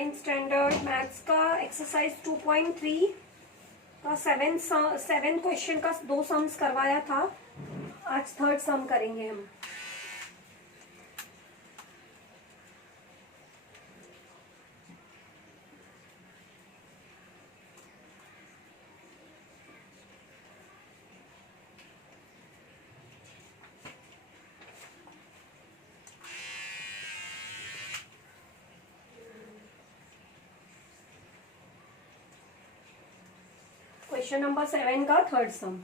9th standard maths का exercise 2.3 का 7 question का 2 सम्स करवाया था। आज 3rd सम करेंगे हम। क्वेश्चन नंबर 7 का 3rd सम।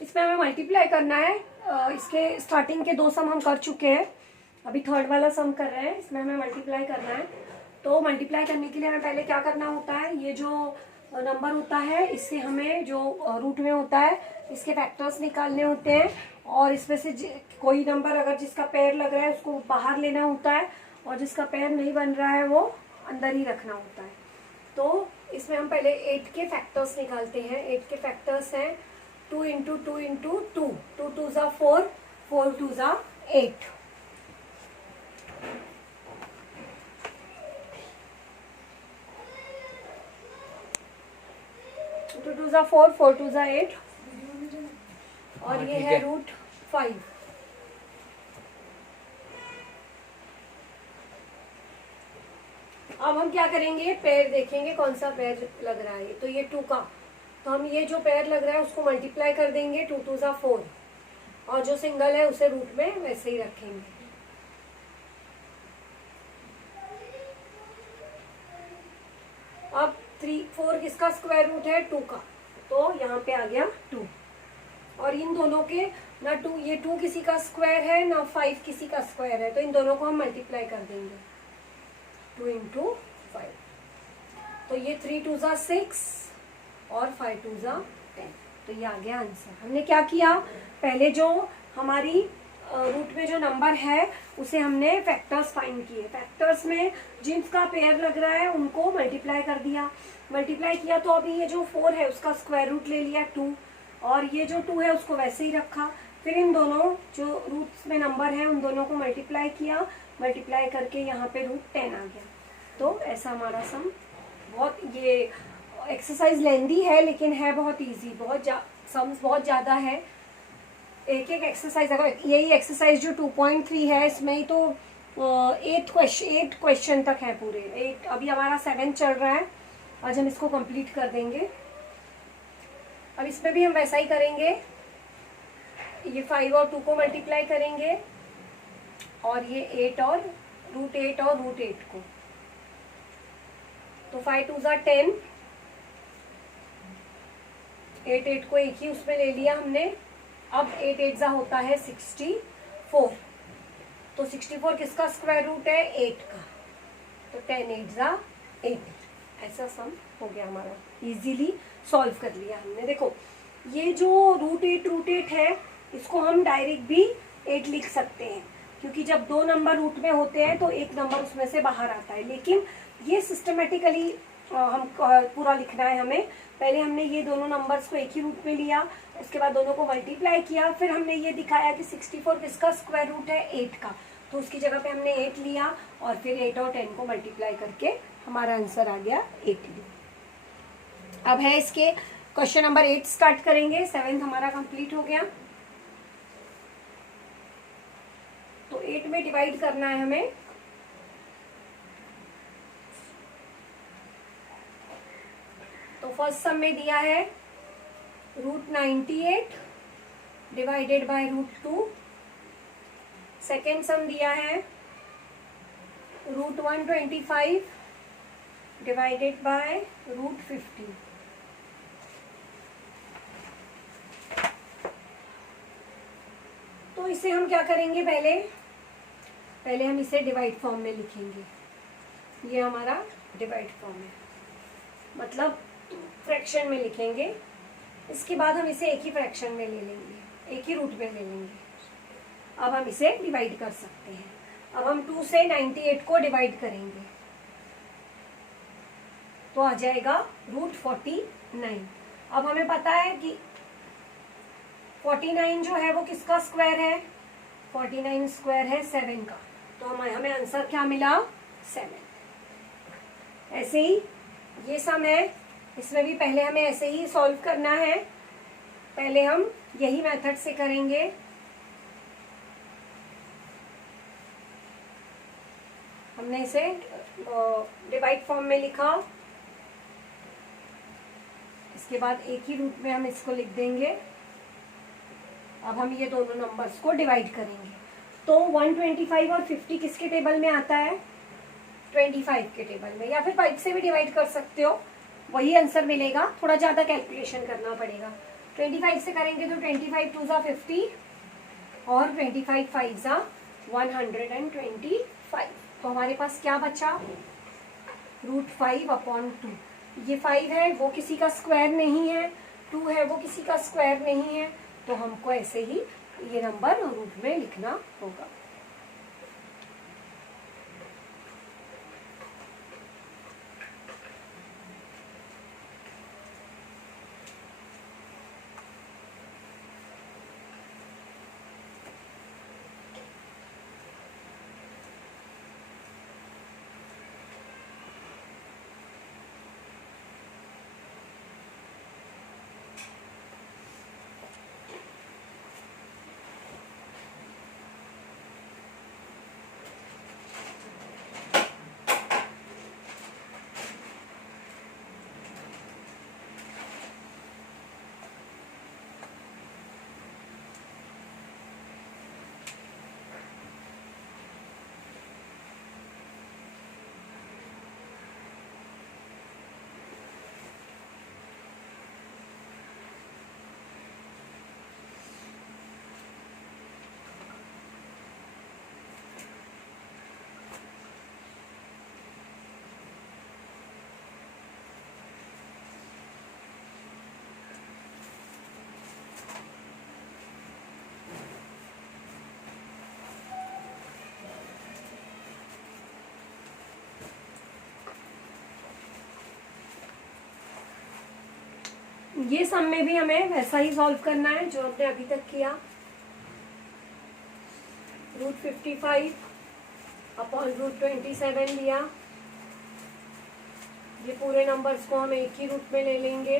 इसमें हमें मल्टीप्लाई करना है। इसके स्टार्टिंग के 2 सम हम कर चुके हैं, अभी 3rd वाला सम कर रहे हैं। इसमें हमें मल्टीप्लाई करना है। तो मल्टीप्लाई करने के लिए हमें पहले क्या करना होता है, ये जो नंबर होता है इससे हमें जो रूट में होता है इसके फैक्टर्स निकालने होते हैं, और इसमें से कोई नंबर अगर जिसका पेयर लग रहा है उसको बाहर लेना होता है, और जिसका पेयर नहीं बन रहा है वो अंदर ही रखना होता है। तो इसमें हम पहले 8 के फैक्टर्स निकालते हैं। 8 के फैक्टर्स हैं 2 इंटू 2 इंटू 2, 2 2 ज़ा 4, 4 2 ज़ा 8। टू 2 ज़ा 4, 4 2 ज़ा 8, और ये है रूट 5। अब हम क्या करेंगे, पेयर देखेंगे कौन सा पेयर लग रहा है। तो ये 2 का, तो हम ये जो पेयर लग रहा है उसको मल्टीप्लाई कर देंगे, 2 2 ज़ा 4, और जो सिंगल है उसे रूट में वैसे ही रखेंगे। अब 3 4 किसका स्क्वायर रूट है, 2 का, तो यहाँ पे आ गया 2। और इन दोनों के ना 2, ये 2 किसी का स्क्वायर है ना 5 किसी का स्क्वायर है, तो इन दोनों को हम मल्टीप्लाई कर देंगे, 2 इंटू 5। तो ये 3 2 ज़ा 6 और 5 2 ज़ा 10। तो ये आ गया आंसर। हमने क्या किया, पहले जो हमारी रूट में जो नंबर है उसे हमने फैक्टर्स फाइंड किए। फैक्टर्स में जिनका पेयर लग रहा है उनको मल्टीप्लाई कर दिया। मल्टीप्लाई किया तो अभी ये जो 4 है उसका स्क्वायर रूट ले लिया 2, और ये जो 2 है उसको वैसे ही रखा। फिर इन दोनों जो रूट्स में नंबर है उन दोनों को मल्टीप्लाई किया, मल्टीप्लाई करके यहाँ पे रूट 10 आ गया। तो ऐसा हमारा सम। बहुत ये एक्सरसाइज लेंदी है लेकिन है बहुत इजी, सम्स बहुत ज़्यादा है। एक एक एक्सरसाइज, अगर यही एक्सरसाइज जो 2.3 है इसमें ही तो 8 क्वेश्चन तक है पूरे। 8, अभी हमारा 7 चल रहा है, आज हम इसको कंप्लीट कर देंगे। अब इसमें भी हम वैसा ही करेंगे, ये 5 और 2 को मल्टीप्लाई करेंगे, और ये 8 और रूट 8 को। तो 5 2 ज़ा 10, 8 8 को एक ही उसमें ले लिया हमने। अब 8 8 ज़ा होता है 64, तो 64 किसका स्क्वायर रूट है, 8 का, तो 10 8 ज़ा 8। ऐसा सम हो गया हमारा, इजीली सॉल्व कर लिया हमने। देखो ये जो रूट 8 है इसको हम डायरेक्ट भी 8 लिख सकते हैं, क्योंकि जब 2 नंबर रूट में होते हैं तो एक नंबर उसमें से बाहर आता है। लेकिन ये सिस्टमेटिकली हम पूरा लिखना है हमें। पहले हमने ये दोनों नंबर्स को एक ही रूट में लिया, उसके बाद दोनों को मल्टीप्लाई किया, फिर हमने ये दिखाया कि 64 किसका स्क्वायर रूट है, 8 का, तो उसकी जगह पे हमने 8 लिया, और फिर 8 और 10 को मल्टीप्लाई करके हमारा आंसर आ गया 80। अब है इसके क्वेश्चन नंबर 8 स्टार्ट करेंगे। 7th हमारा कंप्लीट हो गया। तो 8 में डिवाइड करना है हमें। तो फर्स्ट सम में दिया है root 98 divided by root 2। Second sum दिया है रूट 125 डिवाइडेड बाय रूट 50। तो इसे हम क्या करेंगे, पहले हम इसे डिवाइड फॉर्म में लिखेंगे। ये हमारा डिवाइड फॉर्म है, मतलब फ्रैक्शन में लिखेंगे। इसके बाद हम इसे एक ही फ्रैक्शन में ले लेंगे, एक ही रूट में ले लेंगे। अब हम इसे डिवाइड कर सकते हैं। अब हम 2 से 98 को डिवाइड करेंगे तो आ जाएगा √49। अब हमें पता है कि 49 जो है वो किसका स्क्वायर है, 49 स्क्वायर है 7 का, तो हमें आंसर क्या मिला, 7। ऐसे ही ये सम है, इसमें भी पहले हमें ऐसे ही सॉल्व करना है। पहले हम यही मेथड से करेंगे। हमने इसे डिवाइड फॉर्म में लिखा, इसके बाद एक ही रूट में हम इसको लिख देंगे। अब हम ये दोनों नंबर्स को डिवाइड करेंगे। तो 125 और 50 किसके टेबल में आता है, 25 के टेबल में, या फिर 5 से भी डिवाइड कर सकते हो, वही आंसर मिलेगा, थोड़ा ज्यादा कैलकुलेशन करना पड़ेगा। 25 से करेंगे तो 25 2 ज़ा 50 और 25 5 ज़ा 125। तो हमारे पास क्या बचा, √5/2। ये 5 है वो किसी का स्क्वायर नहीं है, 2 है वो किसी का स्क्वायर नहीं है, तो हमको ऐसे ही ये नंबर रूट में लिखना होगा। ये सम में भी हमें वैसा ही सॉल्व करना है जो हमने अभी तक किया। √55/√27 लिया, ये पूरे नंबर्स को हम एक ही रूट में ले लेंगे।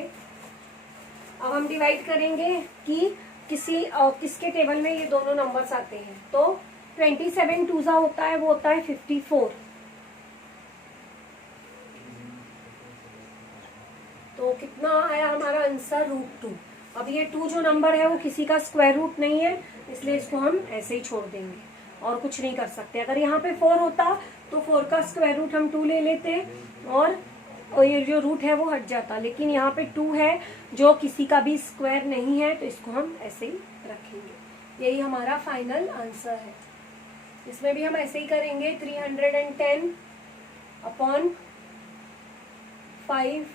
अब हम डिवाइड करेंगे कि किसके टेबल में ये दोनों नंबर्स आते हैं। तो 27 2 ज़ा होता है वो होता है 54, तो कितना आया हमारा आंसर, √2। अब ये 2 जो नंबर है वो किसी का स्क्वायर रूट नहीं है, इसलिए इसको हम ऐसे ही छोड़ देंगे और कुछ नहीं कर सकते। अगर यहाँ पे 4 होता तो 4 का स्क्वायर रूट हम 2 ले लेते और ये जो रूट है वो हट जाता, लेकिन यहाँ पे 2 है जो किसी का भी स्क्वायर नहीं है, तो इसको हम ऐसे ही रखेंगे। यही हमारा फाइनल आंसर है। इसमें भी हम ऐसे ही करेंगे, 310/5।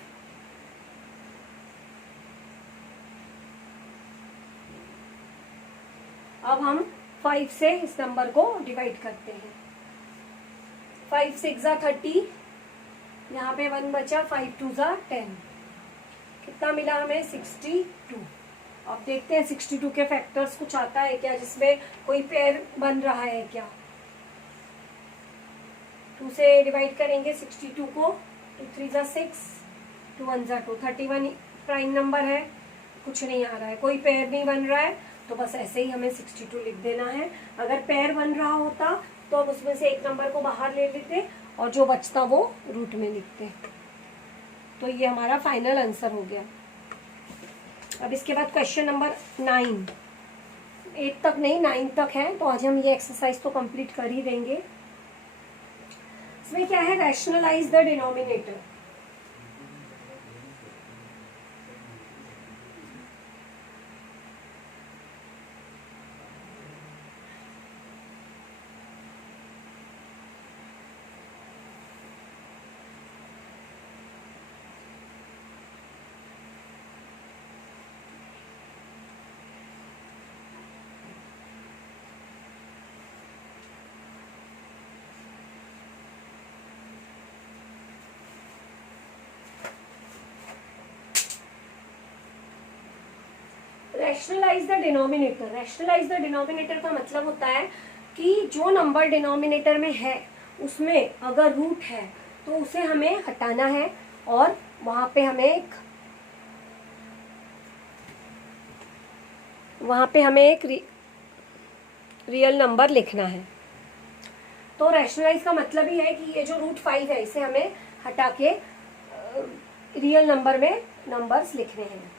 अब हम 5 से इस नंबर को डिवाइड करते हैं। 5 6 ज़ा 30, यहाँ पे 1 बचा, 5 2 ज़ा 10, कितना मिला हमें, 62। अब देखते हैं 62 के फैक्टर्स कुछ आता है क्या, जिसमें कोई पेयर बन रहा है क्या। 2 से डिवाइड करेंगे 62 को, 2 3 ज़ा 6, 2 1 ज़ा 2, 31 प्राइम नंबर है, कुछ नहीं आ रहा है, कोई पेयर नहीं बन रहा है, तो बस ऐसे ही हमें 62 लिख देना है। अगर पेयर बन रहा होता तो अब उसमें से एक नंबर को बाहर ले लेते और जो बचता वो रूट में लिखते। तो ये हमारा फाइनल आंसर हो गया। अब इसके बाद क्वेश्चन नंबर 9, 8 तक नहीं 9 तक है, तो आज हम ये एक्सरसाइज तो कंप्लीट कर ही देंगे। इसमें क्या है, rationalise the denominator. Rationalise the denominator. Rationalise the denominator का मतलब होता है कि जो नंबर डिनोमिनेटर में है उसमें अगर रूट है तो उसे हमें हटाना है और वहां पे हमें एक रियल नंबर लिखना है। तो रैशनलाइज का मतलब ही है कि ये जो √5 है इसे हमें हटा के रियल नंबर में नंबर्स लिखने हैं।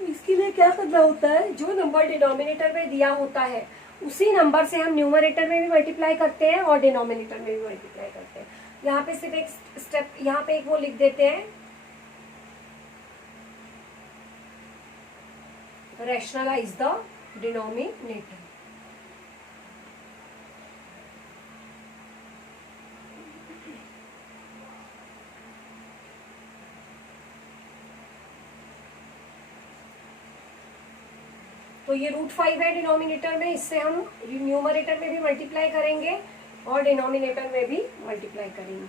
इसके लिए क्या करना होता है, जो नंबर डिनोमिनेटर में दिया होता है उसी नंबर से हम न्यूमरेटर में भी मल्टीप्लाई करते हैं और डिनोमिनेटर में भी मल्टीप्लाई करते हैं। यहाँ पे सिर्फ एक स्टेप, यहाँ पे एक वो लिख देते हैं, रैशनलाइज द डिनोमिनेटर। तो ये √5 है डिनोमिनेटर में, इससे हम न्यूमरेटर में भी मल्टीप्लाई करेंगे और डिनोमिनेटर में भी मल्टीप्लाई करेंगे।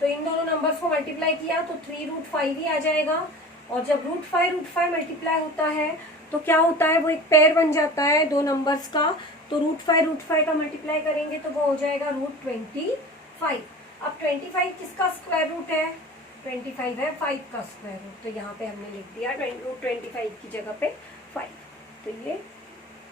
तो इन दोनों नंबर्स को मल्टीप्लाई किया तो 3√5 ही आ जाएगा। और जब √5 मल्टीप्लाई होता है तो क्या होता है, वो एक पेयर बन जाता है दो नंबर्स का। तो √5 का मल्टीप्लाई करेंगे तो वो हो जाएगा √25। अब 25 किसका स्क्वायर रूट है, 25 है 5 का स्क्वायर रूट। तो यहाँ पे हमने लिख दिया √25 की जगह पे 5। तो ये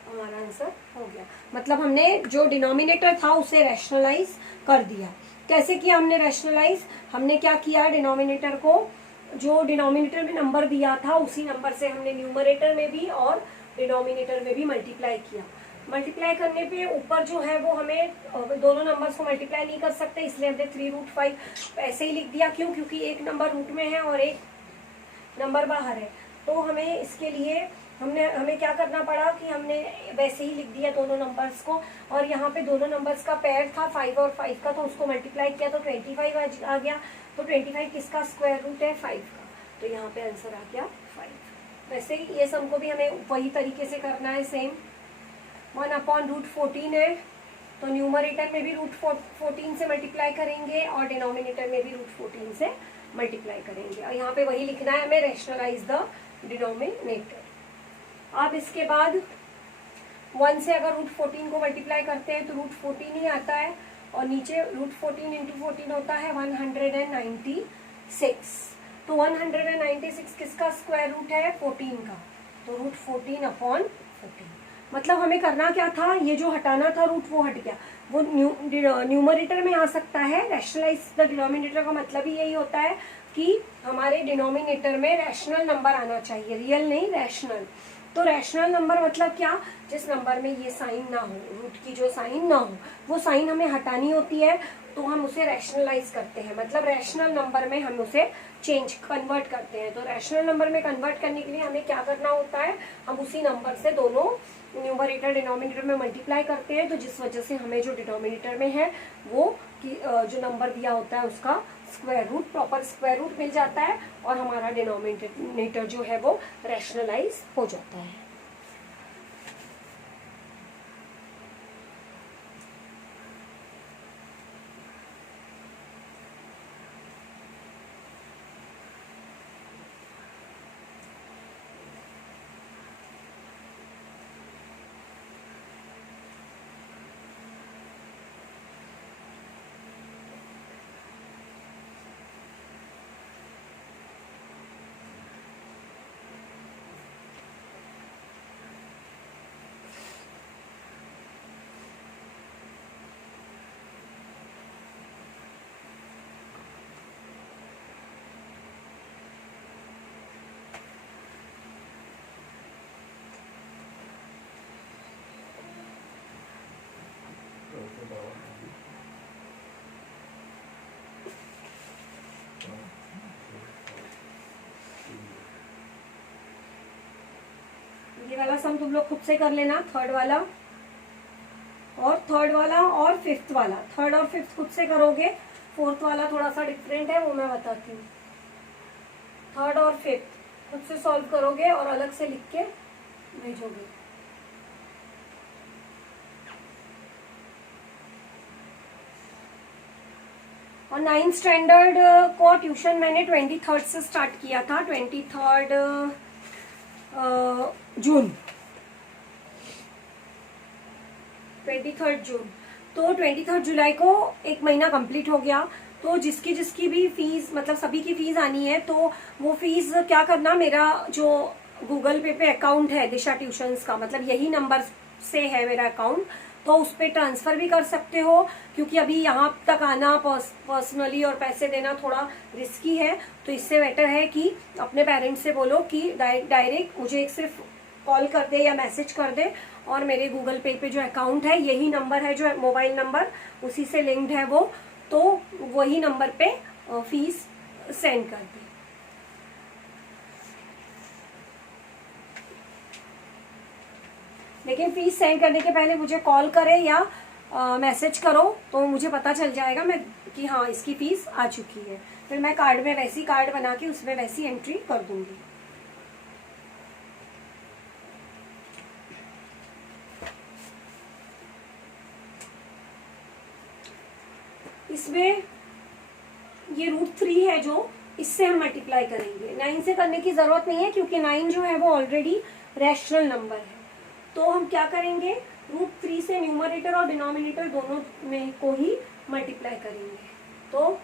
हमारा आंसर हो गया। मतलब हमने जो डिनोमिनेटर था उसे रैशनलाइज कर दिया। कैसे किया हमने रैशनलाइज, हमने क्या किया, डिनोमिनेटर को, जो डिनोमिनेटर में नंबर दिया था उसी नंबर से हमने न्यूमरेटर में भी और डिनोमिनेटर में भी मल्टीप्लाई किया। मल्टीप्लाई करने पे ऊपर जो है वो हमें दोनों नंबर्स को मल्टीप्लाई नहीं कर सकते, इसलिए हमने 3√5 ऐसे ही लिख दिया। क्यों, क्योंकि एक नंबर रूट में है और एक नंबर बाहर है। तो हमें इसके लिए हमें क्या करना पड़ा कि हमने वैसे ही लिख दिया दोनों नंबर्स को। और यहाँ पे दोनों नंबर्स का पेयर था 5 और 5 का, तो उसको मल्टीप्लाई किया तो 25 आ गया। तो 25 किसका स्क्वायर रूट है, 5 का। तो यहाँ पे आंसर आ गया 5। वैसे ही ये सम को भी हमें वही तरीके से करना है, सेम। 1/√14 है तो न्यूमरेटर में भी √14 से मल्टीप्लाई करेंगे और डिनोमिनेटर में भी √14 से मल्टीप्लाई करेंगे। और यहाँ पे वही लिखना है हमें, रैशनलाइज द डिनोमिनेटर। अब इसके बाद 1 से अगर √14 को मल्टीप्लाई करते हैं तो √14 ही आता है और नीचे √14 × 14 होता है 196। तो 196 किसका स्क्वायर रूट है, 14 का। तो √14/14। मतलब हमें करना क्या था, ये जो हटाना था रूट वो हट गया, वो न्यूमरेटर में आ सकता है। रैशनलाइज द डिनोमिनेटर का मतलब ही यही होता है कि हमारे डिनोमिनेटर में रैशनल नंबर आना चाहिए, रियल नहीं, रैशनल। तो रैशनल नंबर मतलब क्या, जिस नंबर में ये साइन ना हो, रूट की जो साइन ना हो, वो साइन हमें हटानी होती है, तो हम उसे रैशनलाइज करते हैं। मतलब रैशनल नंबर में हम उसे कन्वर्ट करते हैं। तो रैशनल नंबर में कन्वर्ट करने के लिए हमें क्या करना होता है, हम उसी नंबर से दोनों न्यूमरेटर डिनोमिनेटर में मल्टीप्लाई करते हैं। तो जिस वजह से हमें जो डिनोमिनेटर में है वो जो नंबर दिया होता है उसका square root, proper square root मिल जाता है और हमारा डिनोमिनेटर जो है वो रैशनलाइज हो जाता है। ये वाला सम तुम लोग खुद से कर लेना, थर्ड वाला और फिफ्थ वाला। थर्ड और फिफ्थ खुद से करोगे, फोर्थ वाला थोड़ा सा डिफरेंट है, वो मैं बताती हूँ। थर्ड और फिफ्थ खुद से सॉल्व करोगे और अलग से लिख के भेजोगे। और 9th स्टैंडर्ड को ट्यूशन मैंने 23rd से स्टार्ट किया था, 23rd जून, 23rd जून। तो 23rd जुलाई को 1 महीना कंप्लीट हो गया। तो जिसकी जिसकी भी फीस, मतलब सभी की फीस आनी है, तो वो फीस क्या करना, मेरा जो गूगल पे अकाउंट है दिशा ट्यूशंस का, मतलब यही नंबर से है मेरा अकाउंट, तो उस पर ट्रांसफर भी कर सकते हो, क्योंकि अभी यहाँ तक आना पर्सनली और पैसे देना थोड़ा रिस्की है। तो इससे बेटर है कि अपने पेरेंट्स से बोलो कि डायरेक्ट मुझे एक सिर्फ कॉल कर दे या मैसेज कर दे, और मेरे गूगल पे जो अकाउंट है, यही नंबर है जो मोबाइल नंबर उसी से लिंक्ड है वो, तो वही नंबर पे फीस सेंड कर दे। लेकिन फीस सेंड करने के पहले मुझे कॉल करे या मैसेज करो, तो मुझे पता चल जाएगा मैं कि हाँ इसकी फीस आ चुकी है। फिर मैं कार्ड में वैसी कार्ड बना के उसमें वैसी एंट्री कर दूंगी। इसमें ये √3 है जो, इससे हम मल्टीप्लाई करेंगे। 9 से करने की जरूरत नहीं है, क्योंकि 9 जो है वो ऑलरेडी रैशनल नंबर है। तो हम क्या करेंगे, √3 से न्यूमरेटर और डिनोमिनेटर दोनों में को ही मल्टीप्लाई करेंगे। तो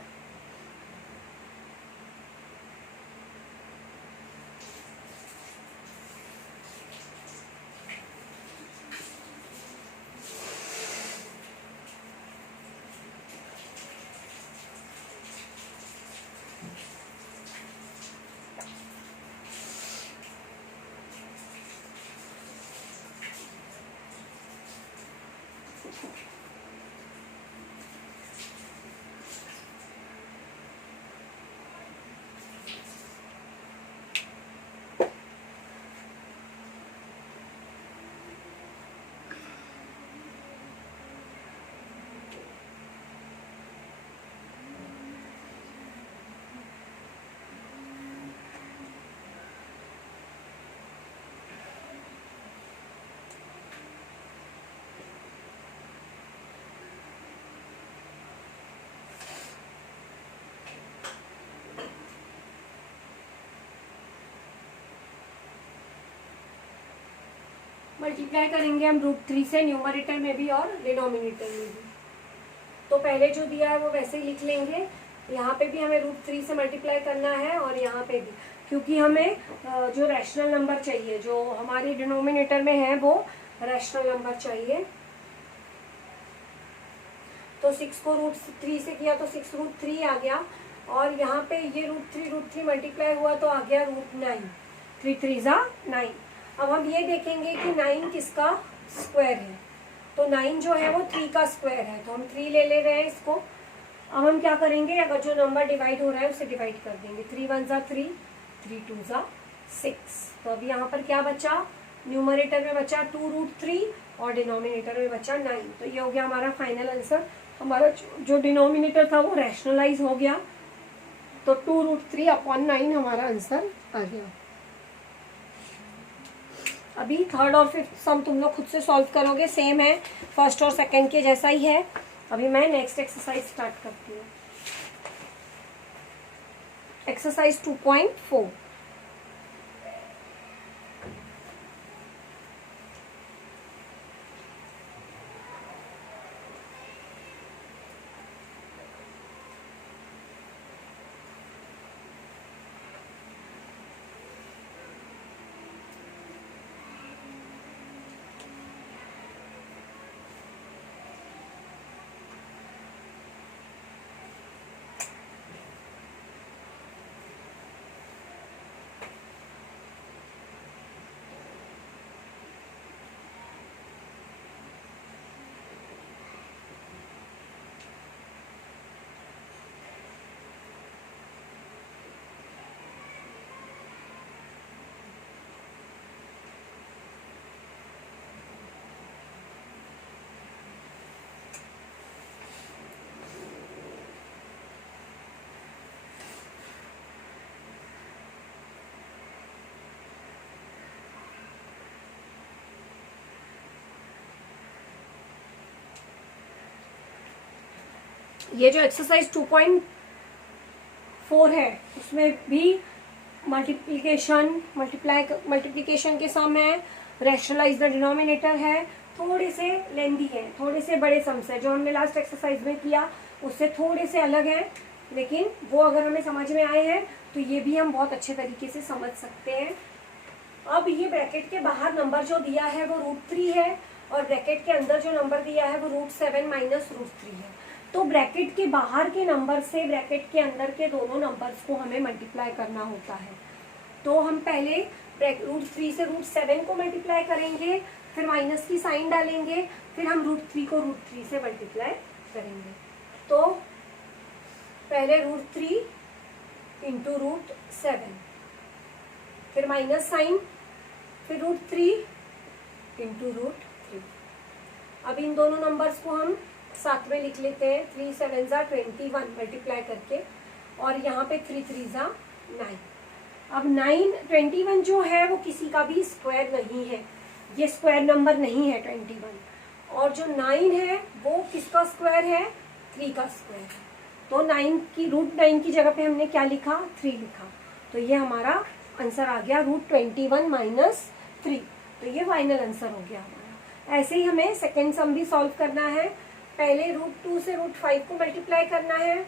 मल्टीप्लाई करेंगे हम √3 से न्यूमरेटर में भी और डिनोमिनेटर में भी। तो पहले जो दिया है वो वैसे ही लिख लेंगे। यहाँ पे भी हमें √3 से मल्टीप्लाई करना है और यहाँ पे भी, क्योंकि हमें जो रैशनल नंबर चाहिए, जो हमारे डिनोमिनेटर में है वो रैशनल नंबर चाहिए। तो 6 को √3 से किया तो 6√3 आ गया, और यहाँ पे ये √3 मल्टीप्लाई हुआ तो आ गया √9, 3 3 9। अब हम ये देखेंगे कि 9 किसका स्क्वायर है। तो 9 जो है वो 3 का स्क्वायर है, तो हम 3 ले रहे हैं इसको। अब हम क्या करेंगे, अगर जो नंबर डिवाइड हो रहा है उसे डिवाइड कर देंगे। 3 1 3, 3 2 6। तो अब यहाँ पर क्या बचा, न्यूमरेटर में बचा 2√3 और डिनोमिनेटर में बचा 9। तो ये हो गया हमारा फाइनल आंसर। हमारा जो डिनोमिनेटर था वो रैशनलाइज हो गया, तो 2√3/9 हमारा आंसर आ गया। अभी थर्ड और फिफ्थ सम तुम लोग खुद से सॉल्व करोगे, सेम है फर्स्ट और सेकंड के जैसा ही है। अभी मैं नेक्स्ट एक्सरसाइज स्टार्ट करती हूँ। एक्सरसाइज 2.4। ये जो एक्सरसाइज 2.4 है उसमें भी मल्टीप्लिकेशन के सम है, रैशनलाइज द डिनोमिनेटर है, थोड़े से लेंदी है, थोड़े से बड़े सम्स है। जो हमने लास्ट एक्सरसाइज में किया उससे थोड़े से अलग है, लेकिन वो अगर हमें समझ में आए हैं तो ये भी हम बहुत अच्छे तरीके से समझ सकते हैं। अब ये ब्रैकेट के बाहर नंबर जो दिया है वो √3 है और ब्रैकेट के अंदर जो नंबर दिया है वो √7 माइनस √3 है। तो ब्रैकेट के बाहर के नंबर से ब्रैकेट के अंदर के दोनों नंबर्स को हमें मल्टीप्लाई करना होता है। तो हम पहले √3 से √7 को मल्टीप्लाई करेंगे, फिर माइनस की साइन डालेंगे, फिर हम √3 को √3 से मल्टीप्लाई करेंगे। तो पहले √3 इंटू √7, फिर माइनस साइन, फिर √3 इंटू √3। अब इन दोनों नंबर्स को हम साथ में लिख लेते हैं। 3 7 ज़ा 21 मल्टीप्लाई करके, और यहाँ पे 3 3 ज़ा 9। अब 21 जो है वो किसी का भी स्क्वायर नहीं है, ये स्क्वायर नंबर नहीं है 21। और जो 9 है वो किसका स्क्वायर है? 3 का स्क्वायर है। तो 9 की √9 की जगह पे हमने क्या लिखा? 3 लिखा। तो ये हमारा आंसर आ गया √21 माइनस 3। तो ये फाइनल आंसर हो गया हमारा। ऐसे ही हमें सेकेंड सम भी सॉल्व करना है। पहले √2 से √5 को मल्टीप्लाई करना है,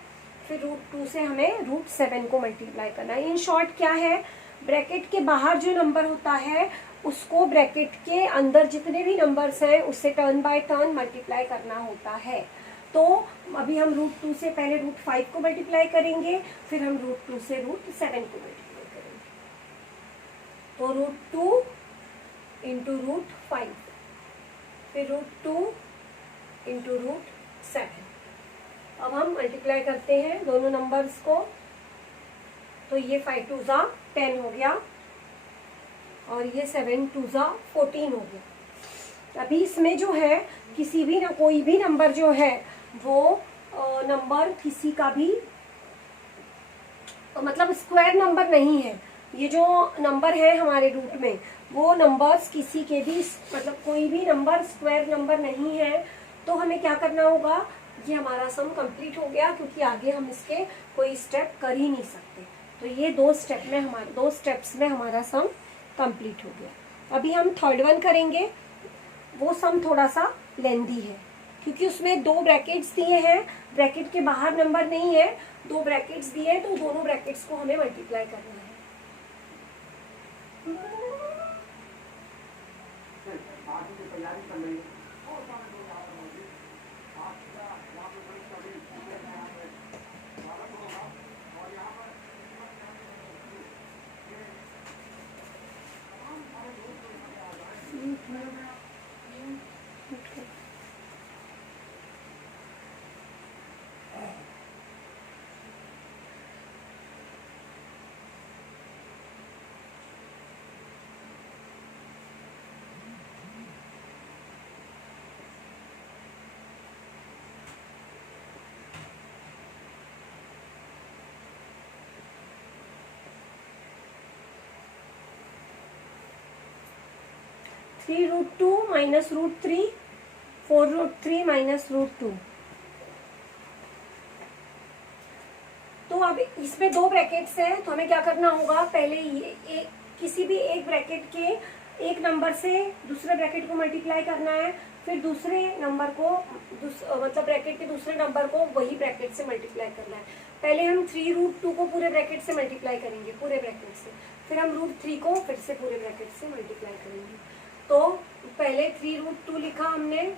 फिर √2 से हमें √7 को मल्टीप्लाई करना है। इन शॉर्ट क्या है, ब्रैकेट के बाहर जो नंबर होता है उसको ब्रैकेट के अंदर जितने भी नंबर्स हैं उससे टर्न बाय टर्न मल्टीप्लाई करना होता है। तो अभी हम √2 से पहले √5 को मल्टीप्लाई करेंगे, फिर हम √2 से √7 को मल्टीप्लाई करेंगे। तो √2 इंटू √5, फिर √2 इंटू √7। अब हम मल्टीप्लाई करते हैं दोनों नंबर्स को। तो ये 5 2 ज़ा 10 हो गया और ये 7 2 ज़ा 14 हो गया। अभी इसमें जो है किसी भी ना कोई भी नंबर जो है वो नंबर किसी का भी मतलब स्क्वायर नंबर नहीं है। ये जो नंबर है हमारे रूट में वो नंबर्स किसी के भी मतलब कोई भी नंबर स्क्वायर नंबर नहीं है। तो हमें क्या करना होगा, ये हमारा सम कंप्लीट हो गया, क्योंकि आगे हम इसके कोई स्टेप कर ही नहीं सकते। तो ये 2 स्टेप्स में हमारा सम कंप्लीट हो गया। अभी हम थर्ड वन करेंगे। वो सम थोड़ा सा लेंदी है क्योंकि उसमें 2 ब्रैकेट्स दिए हैं, ब्रैकेट के बाहर नंबर नहीं है, 2 ब्रैकेट्स दिए हैं, तो दोनों ब्रैकेट्स को हमें मल्टीप्लाई करना है। (3√2 माइनस √3), 4√3 माइनस √2। तो अब इसमें 2 ब्रैकेट्स हैं, तो हमें क्या करना होगा, पहले ये किसी भी एक ब्रैकेट के एक नंबर से दूसरे ब्रैकेट को मल्टीप्लाई करना है, फिर दूसरे नंबर को मतलब ब्रैकेट के दूसरे नंबर को वही ब्रैकेट से मल्टीप्लाई करना है। पहले हम 3√2 को पूरे ब्रैकेट से मल्टीप्लाई करेंगे, पूरे ब्रैकेट से, फिर हम √3 को फिर से पूरे ब्रैकेट से मल्टीप्लाई करेंगे। तो पहले 3√2 लिखा हमने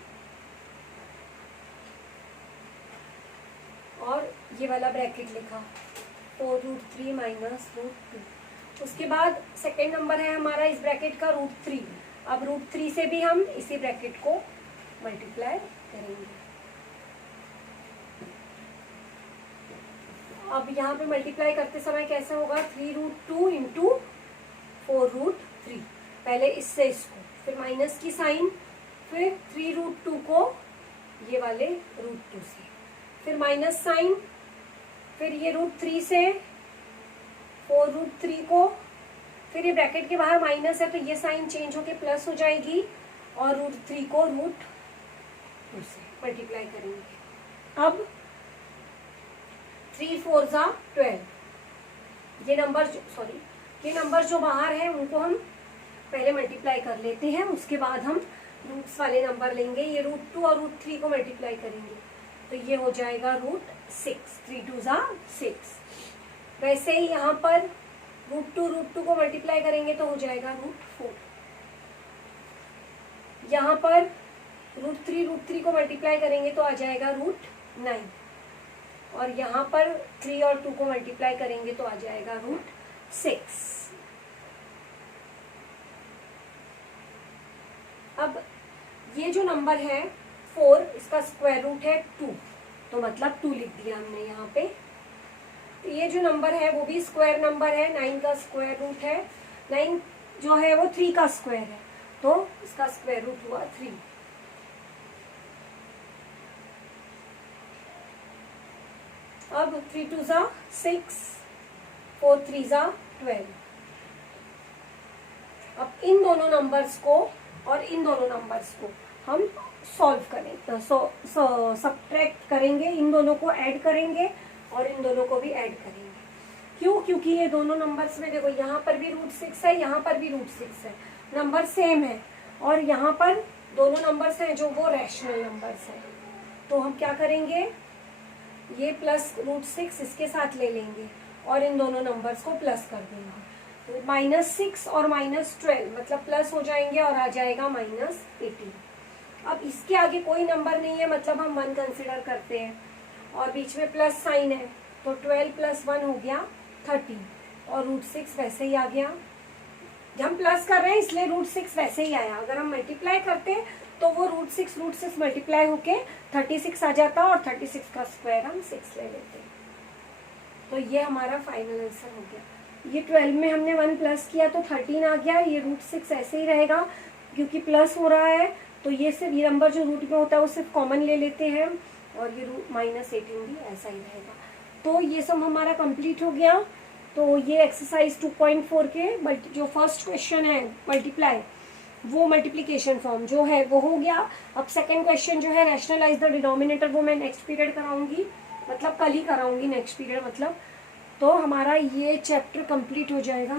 और ये वाला ब्रैकेट लिखा 4√3 माइनस √2। उसके बाद सेकेंड नंबर है हमारा इस ब्रैकेट का √3। अब √3 से भी हम इसी ब्रैकेट को मल्टीप्लाई करेंगे। अब यहाँ पे मल्टीप्लाई करते समय कैसे होगा, 3√2 इंटू 4√3, पहले इससे इसको, फिर माइनस की साइन, फिर 3√2 को ये वाले √2 से, फिर माइनस साइन, फिर ये √3 से 4√3 को, फिर ये ब्रैकेट के बाहर माइनस है तो ये साइन चेंज होके प्लस हो जाएगी और √3 को √2 से मल्टीप्लाई करेंगे। अब 3 4 जा 12। ये नंबर जो बाहर है उनको हम पहले मल्टीप्लाई कर लेते हैं, उसके बाद हम रूट्स वाले नंबर लेंगे। ये √2 और √3 को मल्टीप्लाई करेंगे तो ये हो जाएगा √6, 3 2 जा 6। वैसे ही यहाँ पर √2 को मल्टीप्लाई करेंगे तो हो जाएगा √4। यहाँ पर √3 को मल्टीप्लाई करेंगे तो आ जाएगा √9। और यहाँ पर 3 और 2 को मल्टीप्लाई करेंगे तो आ जाएगा √6। अब ये जो नंबर है 4, इसका स्क्वायर रूट है 2, तो मतलब 2 लिख दिया हमने यहाँ पे। तो ये जो नंबर है वो भी स्क्वायर नंबर है, 9 का स्क्वायर रूट है। 9 जो है वो 3 का स्क्वायर है, तो इसका स्क्वायर रूट हुआ 3। अब 3 2 जा 6, 4 3 जा 12। अब इन दोनों नंबर्स को और इन दोनों नंबर्स को हम सॉल्व करें, तो सब्ट्रैक्ट करेंगे, इन दोनों को ऐड करेंगे और इन दोनों को भी ऐड करेंगे। क्यों? क्योंकि ये दोनों नंबर्स में देखो यहाँ पर भी √6 है, यहाँ पर भी √6 है, नंबर सेम है। और यहाँ पर दोनों नंबर्स हैं जो वो रैशनल नंबर्स हैं, तो हम क्या करेंगे, ये प्लस √6 इसके साथ ले लेंगे और इन दोनों नंबर्स को प्लस कर देंगे। तो -6 और -12 मतलब प्लस हो जाएंगे और आ जाएगा -18। अब इसके आगे कोई नंबर नहीं है, मतलब हम 1 कंसिडर करते हैं और बीच में प्लस साइन है, तो 12 + 1 हो गया 13 और √6 वैसे ही आ गया। हम प्लस कर रहे हैं इसलिए √6 वैसे ही आया। अगर हम मल्टीप्लाई करते तो वो √6 मल्टीप्लाई होके 36 आ जाता और 36 का स्क्वायर हम 6 ले लेते। तो ये हमारा फाइनल आंसर हो गया। ये 12 में हमने 1 प्लस किया तो 13 आ गया। ये √6 ऐसे ही रहेगा क्योंकि प्लस हो रहा है, तो ये सिर्फ ये नंबर जो रूट में होता है वो सिर्फ कॉमन ले लेते हैं और ये -18 भी ऐसा ही रहेगा। तो ये सब हमारा कंप्लीट हो गया। तो ये एक्सरसाइज 2.4 के जो फर्स्ट क्वेश्चन है मल्टीप्लाई, वो मल्टीप्लिकेशन फॉर्म जो है वो हो गया। अब सेकंड क्वेश्चन जो है रैशनलाइज द डिनोमिनेटर, वो मैं नेक्स्ट पीरियड कराऊंगी, मतलब कल ही कराऊंगी नेक्स्ट पीरियड मतलब। तो हमारा ये चैप्टर कंप्लीट हो जाएगा।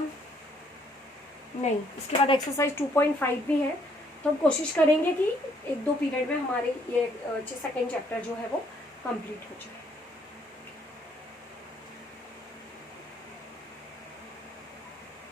नहीं, इसके बाद एक्सरसाइज 2.5 भी है, तो हम कोशिश करेंगे कि 1-2 पीरियड में हमारे ये सेकंड चैप्टर जो है वो कंप्लीट हो जाए।